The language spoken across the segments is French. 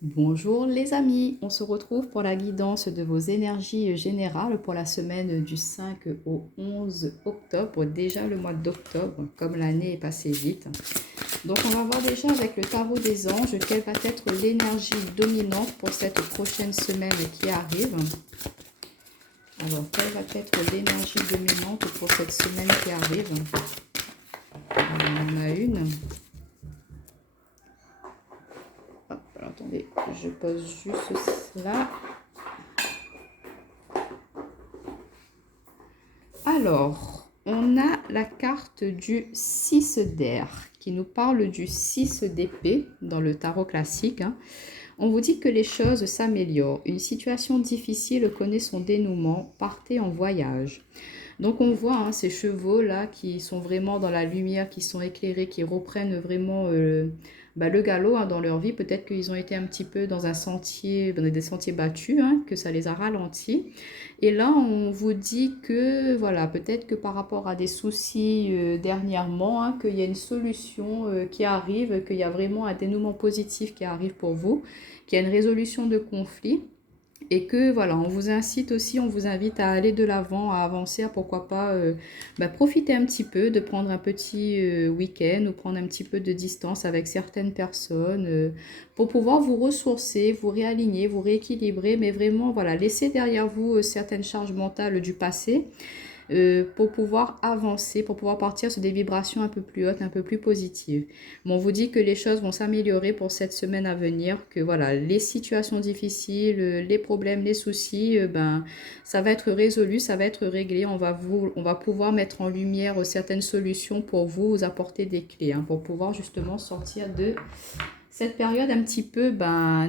Bonjour les amis, on se retrouve pour la guidance de vos énergies générales pour la semaine du 5 au 11 octobre, déjà le mois d'octobre, comme l'année est passée vite. Donc on va voir déjà avec le tarot des anges quelle va être l'énergie dominante pour cette prochaine semaine qui arrive. Alors quelle va être l'énergie dominante pour cette semaine qui arrive? On en a une. Hop, alors attendez, je pose juste cela. Alors, on a la carte du 6 d'air qui nous parle du 6 d'épée dans le tarot classique. On vous dit que les choses s'améliorent. Une situation difficile connaît son dénouement. Partez en voyage. Donc on voit ces chevaux là qui sont vraiment dans la lumière, qui sont éclairés, qui reprennent vraiment le galop dans leur vie. Peut-être qu'ils ont été un petit peu dans un sentier, dans des sentiers battus, que ça les a ralentis. Et là on vous dit que voilà, peut-être que par rapport à des soucis dernièrement, qu'il y a une solution qui arrive, qu'il y a vraiment un dénouement positif qui arrive pour vous, qu'il y a une résolution de conflit. Et que voilà, on vous incite aussi, on vous invite à aller de l'avant, à avancer, à pourquoi pas profiter un petit peu, de prendre un petit week-end ou prendre un petit peu de distance avec certaines personnes pour pouvoir vous ressourcer, vous réaligner, vous rééquilibrer, mais vraiment voilà, laisser derrière vous certaines charges mentales du passé pour pouvoir avancer, pour pouvoir partir sur des vibrations un peu plus hautes, un peu plus positives. Mais on vous dit que les choses vont s'améliorer pour cette semaine à venir, que voilà, les situations difficiles, les problèmes, les soucis, ça va être résolu, ça va être réglé. On va pouvoir mettre en lumière certaines solutions pour vous, vous apporter des clés, pour pouvoir justement sortir de cette période un petit peu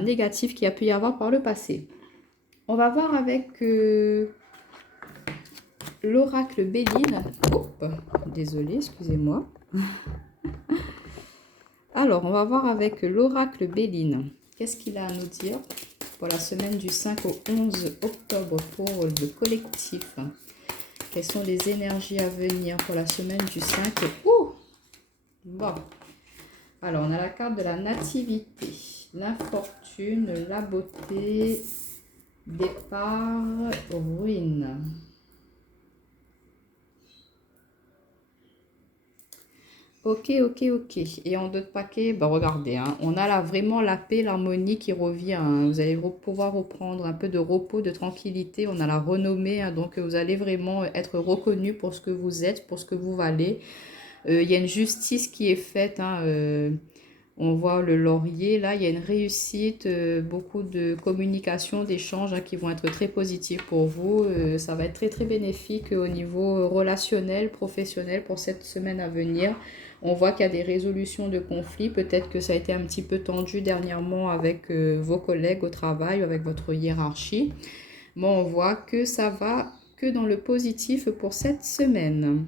négative qu'il y a pu y avoir par le passé. On va voir avec l'oracle Béline. Oups, désolée, excusez-moi. Alors, on va voir avec l'oracle Béline. Qu'est-ce qu'il a à nous dire pour la semaine du 5 au 11 octobre pour le collectif? Quelles sont les énergies à venir pour la semaine du 5? Bon. Alors, on a la carte de la nativité, l'infortune, la beauté, départ, ruine. Ok. Et en d'autres paquets, regardez, on a là vraiment la paix, l'harmonie qui revient. Vous allez pouvoir reprendre un peu de repos, de tranquillité. On a la renommée, donc vous allez vraiment être reconnu pour ce que vous êtes, pour ce que vous valez. Il y a une justice qui est faite. On voit le laurier, là, il y a une réussite, beaucoup de communication, d'échanges qui vont être très positifs pour vous. Ça va être très très bénéfique au niveau relationnel, professionnel pour cette semaine à venir. On voit qu'il y a des résolutions de conflits. Peut-être que ça a été un petit peu tendu dernièrement avec vos collègues au travail, avec votre hiérarchie. Mais on voit que ça va que dans le positif pour cette semaine.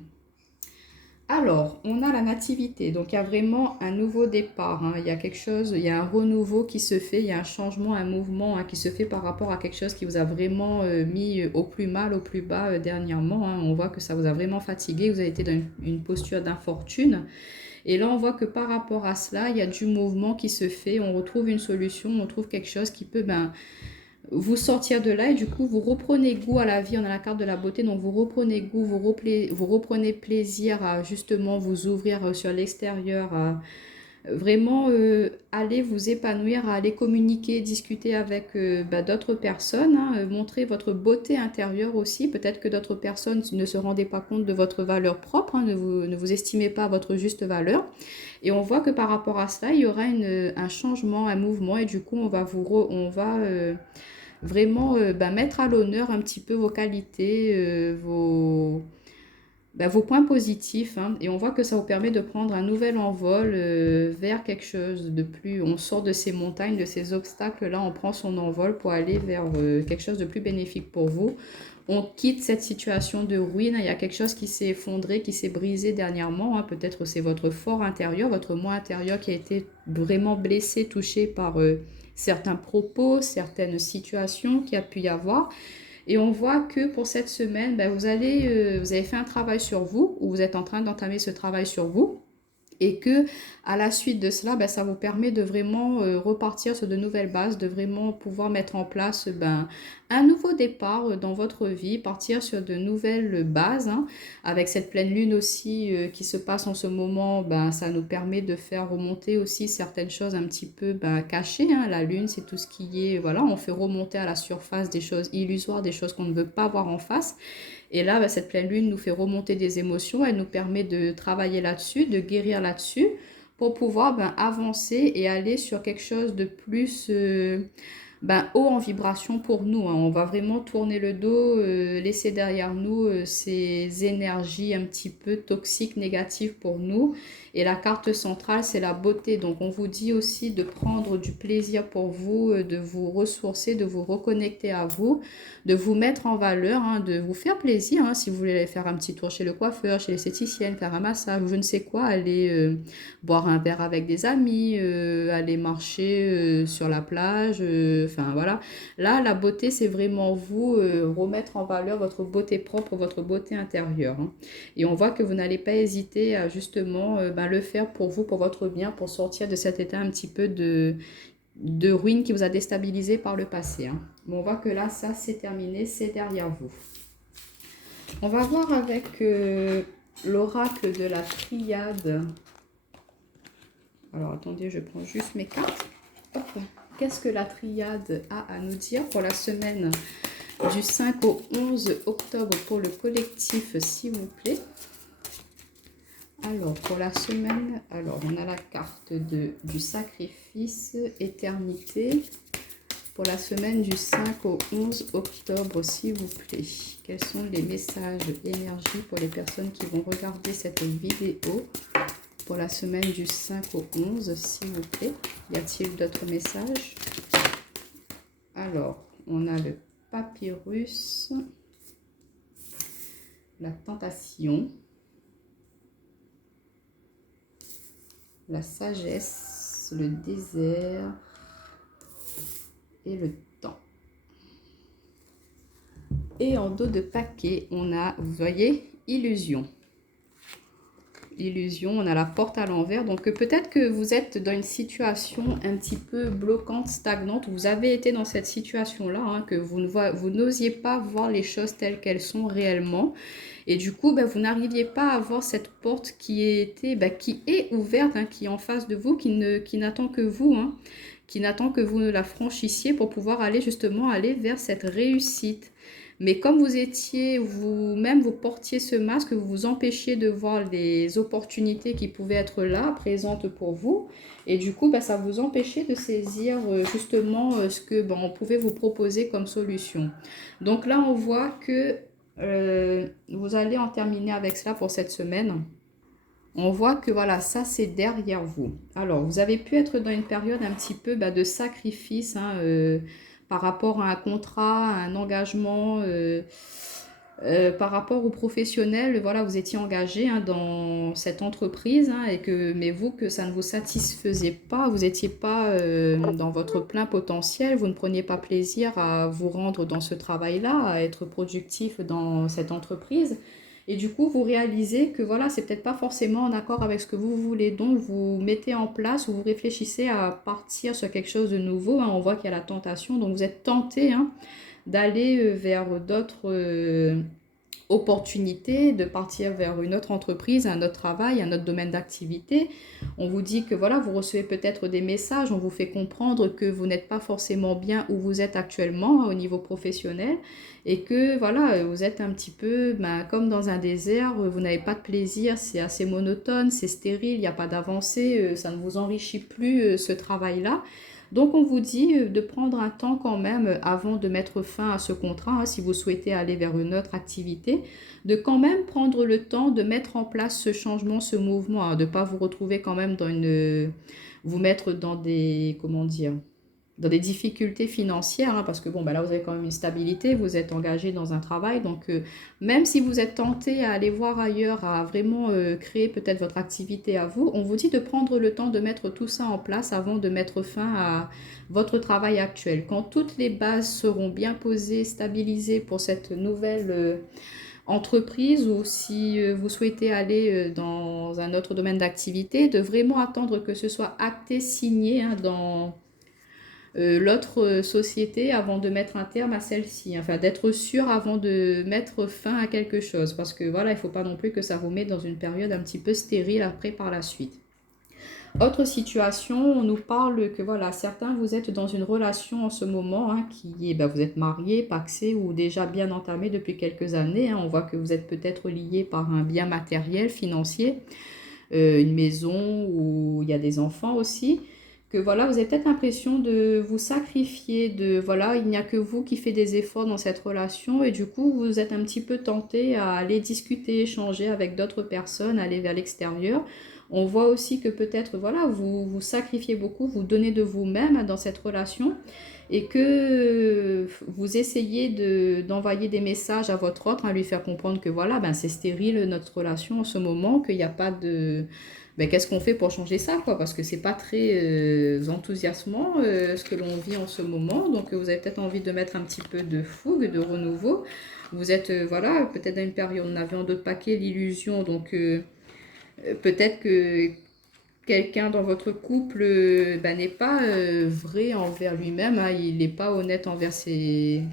Alors, on a la nativité, donc il y a vraiment un nouveau départ, il y a quelque chose, il y a un renouveau qui se fait, il y a un changement, un mouvement qui se fait par rapport à quelque chose qui vous a vraiment mis au plus mal, au plus bas dernièrement. On voit que ça vous a vraiment fatigué, vous avez été dans une posture d'infortune. Et là, on voit que par rapport à cela, il y a du mouvement qui se fait, on retrouve une solution, on trouve quelque chose qui peut vous sortir de là et du coup vous reprenez goût à la vie. On a la carte de la beauté, donc vous reprenez goût, vous reprenez plaisir à justement vous ouvrir sur l'extérieur, à vraiment aller vous épanouir, à aller communiquer, discuter avec d'autres personnes, montrer votre beauté intérieure aussi. Peut-être que d'autres personnes ne se rendaient pas compte de votre valeur propre, ne vous estimez pas à votre juste valeur. Et on voit que par rapport à cela, il y aura un changement, un mouvement et du coup on va vraiment mettre à l'honneur un petit peu vos qualités, vos points positifs. Et on voit que ça vous permet de prendre un nouvel envol vers quelque chose de plus... On sort de ces montagnes, de ces obstacles-là, on prend son envol pour aller vers quelque chose de plus bénéfique pour vous. On quitte cette situation de ruine. Il y a quelque chose qui s'est effondré, qui s'est brisé dernièrement. Peut-être c'est votre fort intérieur, votre moi intérieur qui a été vraiment blessé, touché par certains propos, certaines situations qu'il y a pu y avoir. Et on voit que pour cette semaine, vous avez fait un travail sur vous, ou vous êtes en train d'entamer ce travail sur vous. Et que à la suite de cela, ben, ça vous permet de vraiment repartir sur de nouvelles bases, de vraiment pouvoir mettre en place ben, un nouveau départ dans votre vie, partir sur de nouvelles bases. Hein. Avec cette pleine lune aussi qui se passe en ce moment, ben, ça nous permet de faire remonter aussi certaines choses un petit peu ben, cachées. Hein. La lune, c'est tout ce qui est, voilà, on fait remonter à la surface des choses illusoires, des choses qu'on ne veut pas voir en face. Et là, ben, cette pleine lune nous fait remonter des émotions, elle nous permet de travailler là-dessus, de guérir là-dessus, pour pouvoir ben, avancer et aller sur quelque chose de plus ben, haut en vibration pour nous. Hein. On va vraiment tourner le dos, laisser derrière nous ces énergies un petit peu toxiques, négatives pour nous. Et la carte centrale, c'est la beauté. Donc, on vous dit aussi de prendre du plaisir pour vous, de vous ressourcer, de vous reconnecter à vous, de vous mettre en valeur, hein, de vous faire plaisir. Hein, si vous voulez aller faire un petit tour chez le coiffeur, chez l'esthéticienne, faire un massage, ou je ne sais quoi, aller boire un verre avec des amis, aller marcher sur la plage, enfin voilà. Là, la beauté, c'est vraiment vous remettre en valeur votre beauté propre, votre beauté intérieure. Hein. Et on voit que vous n'allez pas hésiter à justement ben, le faire pour vous, pour votre bien, pour sortir de cet état un petit peu de ruine qui vous a déstabilisé par le passé. Hein. Bon, on voit que là, ça, c'est terminé, c'est derrière vous. On va voir avec l'oracle de la triade. Alors, attendez, je prends juste mes cartes. Qu'est-ce que la triade a à nous dire pour la semaine du 5 au 11 octobre pour le collectif, s'il vous plaît? Alors, pour la semaine, alors on a la carte du sacrifice, éternité. Pour la semaine du 5 au 11 octobre, s'il vous plaît. Quels sont les messages énergie pour les personnes qui vont regarder cette vidéo pour la semaine du 5 au 11, s'il vous plaît? Y a-t-il d'autres messages? Alors, on a le papyrus, la tentation, la sagesse, le désert et le temps. Et en dos de paquet, on a, vous voyez, illusion. Illusion, on a la porte à l'envers. Donc peut-être que vous êtes dans une situation un petit peu bloquante, stagnante. Vous avez été dans cette situation-là, hein, que vous n'osiez pas voir les choses telles qu'elles sont réellement. Et du coup, ben, vous n'arriviez pas à voir cette porte qui est ouverte, hein, qui est en face de vous, qui n'attend que vous, hein, qui n'attend que vous la franchissiez pour pouvoir aller justement vers cette réussite. Mais comme vous étiez, vous-même, vous portiez ce masque, vous vous empêchiez de voir les opportunités qui pouvaient être là, présentes pour vous. Et du coup, ben, ça vous empêchait de saisir justement ce que ben, on pouvait vous proposer comme solution. Donc là, on voit que vous allez en terminer avec cela pour cette semaine. On voit que voilà, ça c'est derrière vous. Alors, vous avez pu être dans une période un petit peu de sacrifice hein, par rapport à un contrat, à un engagement, par rapport aux professionnels. Voilà, vous étiez engagé hein, dans cette entreprise hein, mais vous, que ça ne vous satisfaisait pas, vous n'étiez pas dans votre plein potentiel, vous ne preniez pas plaisir à vous rendre dans ce travail-là, à être productif dans cette entreprise. Et du coup, vous réalisez que voilà, c'est peut-être pas forcément en accord avec ce que vous voulez. Donc, vous mettez en place ou vous réfléchissez à partir sur quelque chose de nouveau. Hein. On voit qu'il y a la tentation. Donc, vous êtes tenté hein, d'aller vers d'autres opportunités, de partir vers une autre entreprise, un autre travail, un autre domaine d'activité. On vous dit que voilà, vous recevez peut-être des messages, on vous fait comprendre que vous n'êtes pas forcément bien où vous êtes actuellement hein, au niveau professionnel et que voilà, vous êtes un petit peu comme dans un désert, vous n'avez pas de plaisir, c'est assez monotone, c'est stérile, il n'y a pas d'avancée, ça ne vous enrichit plus ce travail-là. Donc, on vous dit de prendre un temps quand même avant de mettre fin à ce contrat, hein, si vous souhaitez aller vers une autre activité, de quand même prendre le temps de mettre en place ce changement, ce mouvement, hein, de ne pas vous retrouver quand même vous mettre dans des, comment dire, dans des difficultés financières, hein, parce que bon, là, vous avez quand même une stabilité, vous êtes engagé dans un travail, donc même si vous êtes tenté à aller voir ailleurs, à vraiment créer peut-être votre activité à vous, on vous dit de prendre le temps de mettre tout ça en place avant de mettre fin à votre travail actuel. Quand toutes les bases seront bien posées, stabilisées pour cette nouvelle entreprise ou si vous souhaitez aller dans un autre domaine d'activité, de vraiment attendre que ce soit acté, signé hein, dans l'autre société avant de mettre un terme à celle-ci. Enfin, d'être sûr avant de mettre fin à quelque chose. Parce que voilà, il ne faut pas non plus que ça vous mette dans une période un petit peu stérile après par la suite. Autre situation, on nous parle que voilà, certains vous êtes dans une relation en ce moment hein, qui est, ben, vous êtes marié, pacsé ou déjà bien entamé depuis quelques années. Hein. On voit que vous êtes peut-être lié par un bien matériel, financier, une maison où il y a des enfants aussi. Que voilà, vous avez peut-être l'impression de vous sacrifier, de voilà, il n'y a que vous qui faites des efforts dans cette relation et du coup vous êtes un petit peu tenté à aller discuter, échanger avec d'autres personnes, aller vers l'extérieur. On voit aussi que peut-être voilà, vous vous sacrifiez beaucoup, vous donnez de vous-même dans cette relation et que vous essayez d'envoyer des messages à votre autre, à lui faire comprendre que voilà, ben, c'est stérile notre relation en ce moment, qu'il n'y a pas de ben, qu'est-ce qu'on fait pour changer ça, quoi? Parce que c'est pas très enthousiasmant ce que l'on vit en ce moment. Donc, vous avez peut-être envie de mettre un petit peu de fougue, de renouveau. Vous êtes, voilà, peut-être dans une période, on avait en d'autres paquets l'illusion. Donc, peut-être que quelqu'un dans votre couple ben, n'est pas vrai envers lui-même. Hein, il n'est pas honnête envers ses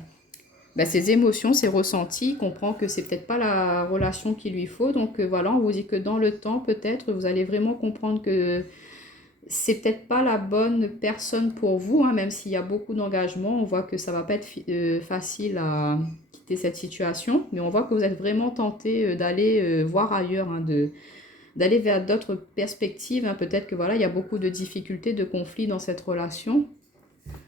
émotions, ses ressentis, il comprend que c'est peut-être pas la relation qu'il lui faut. Donc voilà, on vous dit que dans le temps, peut-être, vous allez vraiment comprendre que c'est peut-être pas la bonne personne pour vous, hein, même s'il y a beaucoup d'engagement. On voit que ça va pas être facile à quitter cette situation, mais on voit que vous êtes vraiment tenté d'aller voir ailleurs, hein, d'aller vers d'autres perspectives. Hein. Peut-être que voilà, il y a beaucoup de difficultés, de conflits dans cette relation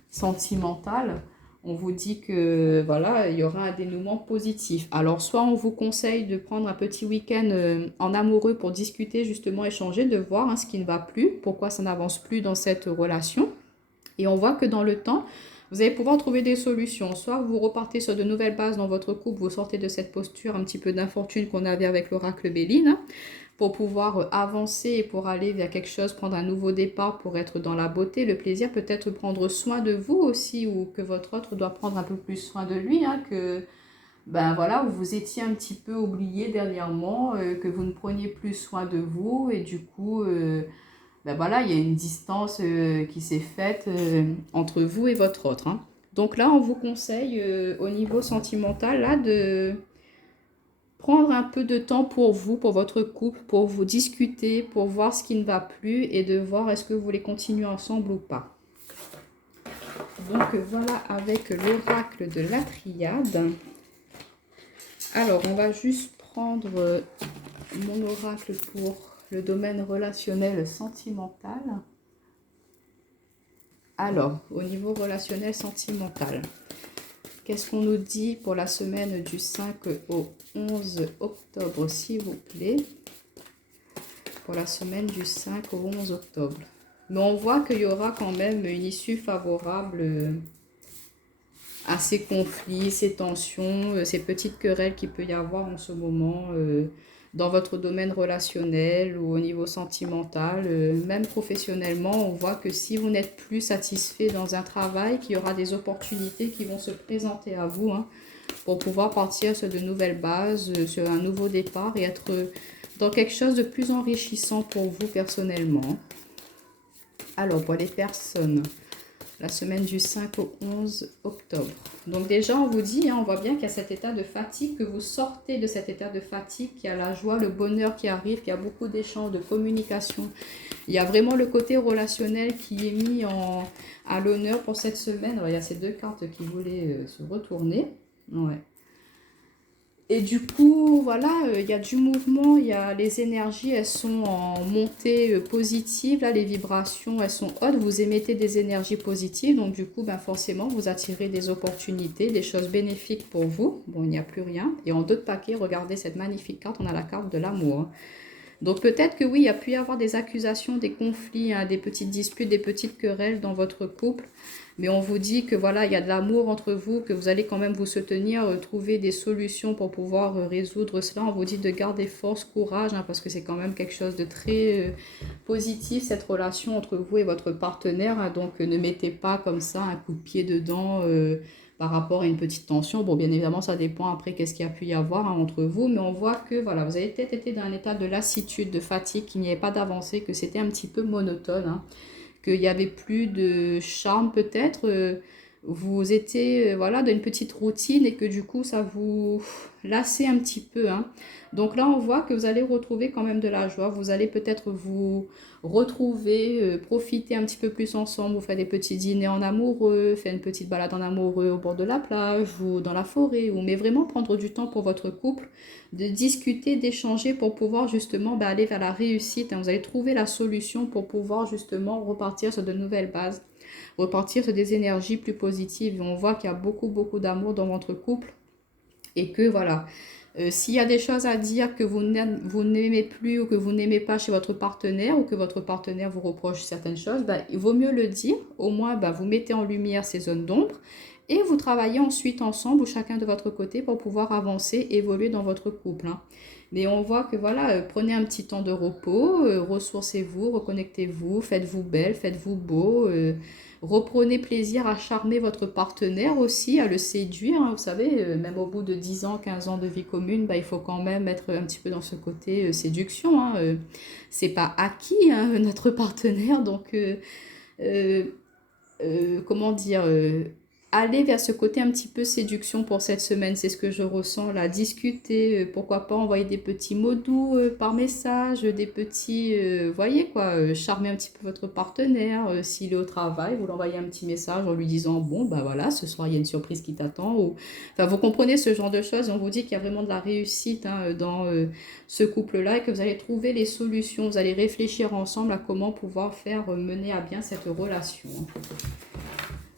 sentimentale. On vous dit que voilà, il y aura un dénouement positif. Alors, soit on vous conseille de prendre un petit week-end en amoureux pour discuter, justement, échanger, de voir hein, ce qui ne va plus, pourquoi ça n'avance plus dans cette relation. Et on voit que dans le temps, vous allez pouvoir trouver des solutions. Soit vous repartez sur de nouvelles bases dans votre couple, vous sortez de cette posture un petit peu d'infortune qu'on avait avec l'oracle Béline, hein, pour pouvoir avancer et pour aller vers quelque chose, prendre un nouveau départ pour être dans la beauté, le plaisir, peut-être prendre soin de vous aussi ou que votre autre doit prendre un peu plus soin de lui, hein, que ben voilà, vous étiez un petit peu oublié dernièrement, que vous ne preniez plus soin de vous et du coup, ben voilà, il y a une distance qui s'est faite entre vous et votre autre. Hein. Donc là, on vous conseille au niveau sentimental là de prendre un peu de temps pour vous, pour votre couple, pour vous discuter, pour voir ce qui ne va plus et de voir est-ce que vous voulez continuer ensemble ou pas. Donc voilà avec l'oracle de la triade. Alors on va juste prendre mon oracle pour le domaine relationnel sentimental. Alors, au niveau relationnel sentimental, qu'est-ce qu'on nous dit pour la semaine du 5 au 11 octobre, s'il vous plaît? Pour la semaine du 5 au 11 octobre. Mais on voit qu'il y aura quand même une issue favorable à ces conflits, ces tensions, ces petites querelles qu'il peut y avoir en ce moment dans votre domaine relationnel ou au niveau sentimental, même professionnellement. On voit que si vous n'êtes plus satisfait dans un travail, qu'il y aura des opportunités qui vont se présenter à vous hein, pour pouvoir partir sur de nouvelles bases, sur un nouveau départ et être dans quelque chose de plus enrichissant pour vous personnellement. Alors, pour les personnes, la semaine du 5 au 11 octobre. Donc déjà, on vous dit, hein, on voit bien qu'il y a cet état de fatigue, que vous sortez de cet état de fatigue, qu'il y a la joie, le bonheur qui arrive, qu'il y a beaucoup d'échanges, de communication. Il y a vraiment le côté relationnel qui est mis à l'honneur pour cette semaine. Alors, il y a ces deux cartes qui voulaient se retourner. Ouais. Et du coup, voilà, il y a du mouvement, il y a les énergies, elles sont en montée positive, là, les vibrations, elles sont hautes, vous émettez des énergies positives, donc du coup, ben, forcément, vous attirez des opportunités, des choses bénéfiques pour vous. Bon, il n'y a plus rien. Et en d'autres paquets, regardez cette magnifique carte, on a la carte de l'amour. Hein. Donc peut-être que oui, il y a pu y avoir des accusations, des conflits, hein, des petites disputes, des petites querelles dans votre couple. Mais on vous dit que voilà, il y a de l'amour entre vous, que vous allez quand même vous soutenir, trouver des solutions pour pouvoir résoudre cela. On vous dit de garder force, courage, hein, parce que c'est quand même quelque chose de très positif, cette relation entre vous et votre partenaire. Hein. Donc ne mettez pas comme ça un coup de pied dedans par rapport à une petite tension. Bon, bien évidemment, ça dépend après qu'est-ce qu'il y a pu y avoir hein, entre vous. Mais on voit que voilà, vous avez peut-être été dans un état de lassitude, de fatigue, qu'il n'y avait pas d'avancée, que c'était un petit peu monotone. Hein, qu'il n'y avait plus de charme peut-être, vous étiez voilà, dans une petite routine et que du coup ça vous lassait un petit peu. Hein. Donc là on voit que vous allez retrouver quand même de la joie, vous allez peut-être vous retrouver, profiter un petit peu plus ensemble, vous faites des petits dîners en amoureux, faire une petite balade en amoureux au bord de la plage ou dans la forêt, ou mais vraiment prendre du temps pour votre couple, de discuter, d'échanger pour pouvoir justement aller vers la réussite. Hein. Vous allez trouver la solution pour pouvoir justement repartir sur de nouvelles bases, repartir sur des énergies plus positives. Et on voit qu'il y a beaucoup, beaucoup d'amour dans votre couple et que voilà, s'il y a des choses à dire que vous n'aimez plus ou que vous n'aimez pas chez votre partenaire ou que votre partenaire vous reproche certaines choses, il vaut mieux le dire. Au moins, vous mettez en lumière ces zones d'ombre et vous travaillez ensuite ensemble ou chacun de votre côté pour pouvoir avancer, évoluer dans votre couple. Hein. Mais on voit que voilà, prenez un petit temps de repos, ressourcez-vous, reconnectez-vous, faites-vous belle, faites-vous beau, reprenez plaisir à charmer votre partenaire aussi, à le séduire. Hein. Vous savez, même au bout de 10 ans, 15 ans de vie commune, il faut quand même être un petit peu dans ce côté séduction. Hein. C'est pas acquis, hein, notre partenaire, donc euh, comment dire, aller vers ce côté un petit peu séduction pour cette semaine, c'est ce que je ressens là. Discuter, pourquoi pas envoyer des petits mots doux par message, des petits, voyez quoi, charmer un petit peu votre partenaire. S'il est au travail, vous l'envoyez un petit message en lui disant, bon, voilà, ce soir il y a une surprise qui t'attend. Ou... Enfin, vous comprenez ce genre de choses. On vous dit qu'il y a vraiment de la réussite hein, dans ce couple-là et que vous allez trouver les solutions. Vous allez réfléchir ensemble à comment pouvoir faire mener à bien cette relation.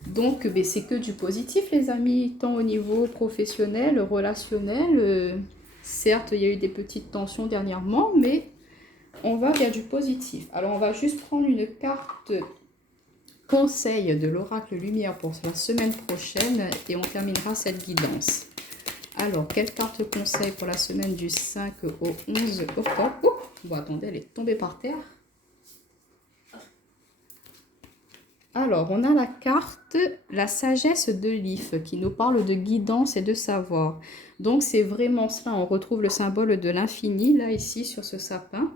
Donc, c'est que du positif, les amis, tant au niveau professionnel, relationnel. Certes, il y a eu des petites tensions dernièrement, mais on va vers du positif. Alors, on va juste prendre une carte conseil de l'oracle lumière pour la semaine prochaine et on terminera cette guidance. Alors, quelle carte conseil pour la semaine du 5 au 11 octobre? Bon, attendez, elle est tombée par terre. Alors, on a la carte la sagesse de l'If qui nous parle de guidance et de savoir. Donc, c'est vraiment cela. On retrouve le symbole de l'infini, là, ici, sur ce sapin.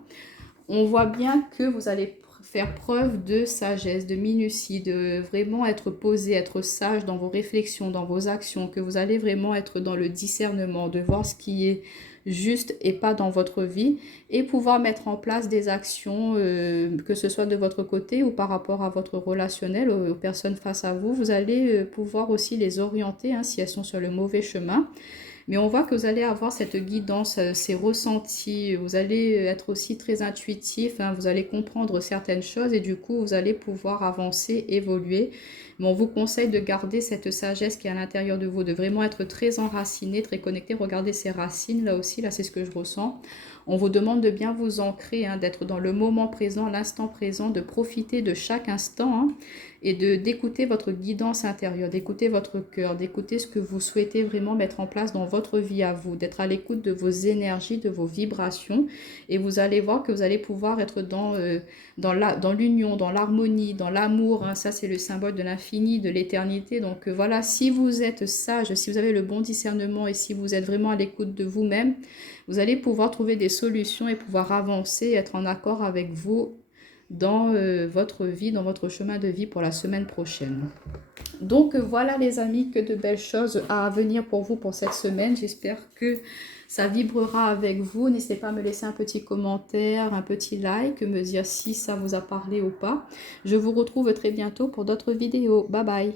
On voit bien que vous allez faire preuve de sagesse, de minutie, de vraiment être posé, être sage dans vos réflexions, dans vos actions, que vous allez vraiment être dans le discernement, de voir ce qui est juste et pas dans votre vie et pouvoir mettre en place des actions, que ce soit de votre côté ou par rapport à votre relationnel, aux personnes face à vous. Vous allez pouvoir aussi les orienter hein, si elles sont sur le mauvais chemin. Mais on voit que vous allez avoir cette guidance, ces ressentis, vous allez être aussi très intuitif, hein, vous allez comprendre certaines choses et du coup vous allez pouvoir avancer, évoluer. Mais on vous conseille de garder cette sagesse qui est à l'intérieur de vous, de vraiment être très enraciné, très connecté. Regardez ces racines là aussi, là c'est ce que je ressens. On vous demande de bien vous ancrer, hein, d'être dans le moment présent, l'instant présent, de profiter de chaque instant hein, et d'écouter votre guidance intérieure, d'écouter votre cœur, d'écouter ce que vous souhaitez vraiment mettre en place dans votre vie à vous, d'être à l'écoute de vos énergies, de vos vibrations et vous allez voir que vous allez pouvoir être dans l'union, dans l'harmonie, dans l'amour. Hein, ça, c'est le symbole de l'infini, de l'éternité. Donc voilà, si vous êtes sage, si vous avez le bon discernement et si vous êtes vraiment à l'écoute de vous-même, vous allez pouvoir trouver des solutions et pouvoir avancer, être en accord avec vous dans votre vie, dans votre chemin de vie pour la semaine prochaine. Donc voilà les amis, que de belles choses à venir pour vous pour cette semaine. J'espère que ça vibrera avec vous. N'hésitez pas à me laisser un petit commentaire, un petit like, me dire si ça vous a parlé ou pas. Je vous retrouve très bientôt pour d'autres vidéos. Bye bye.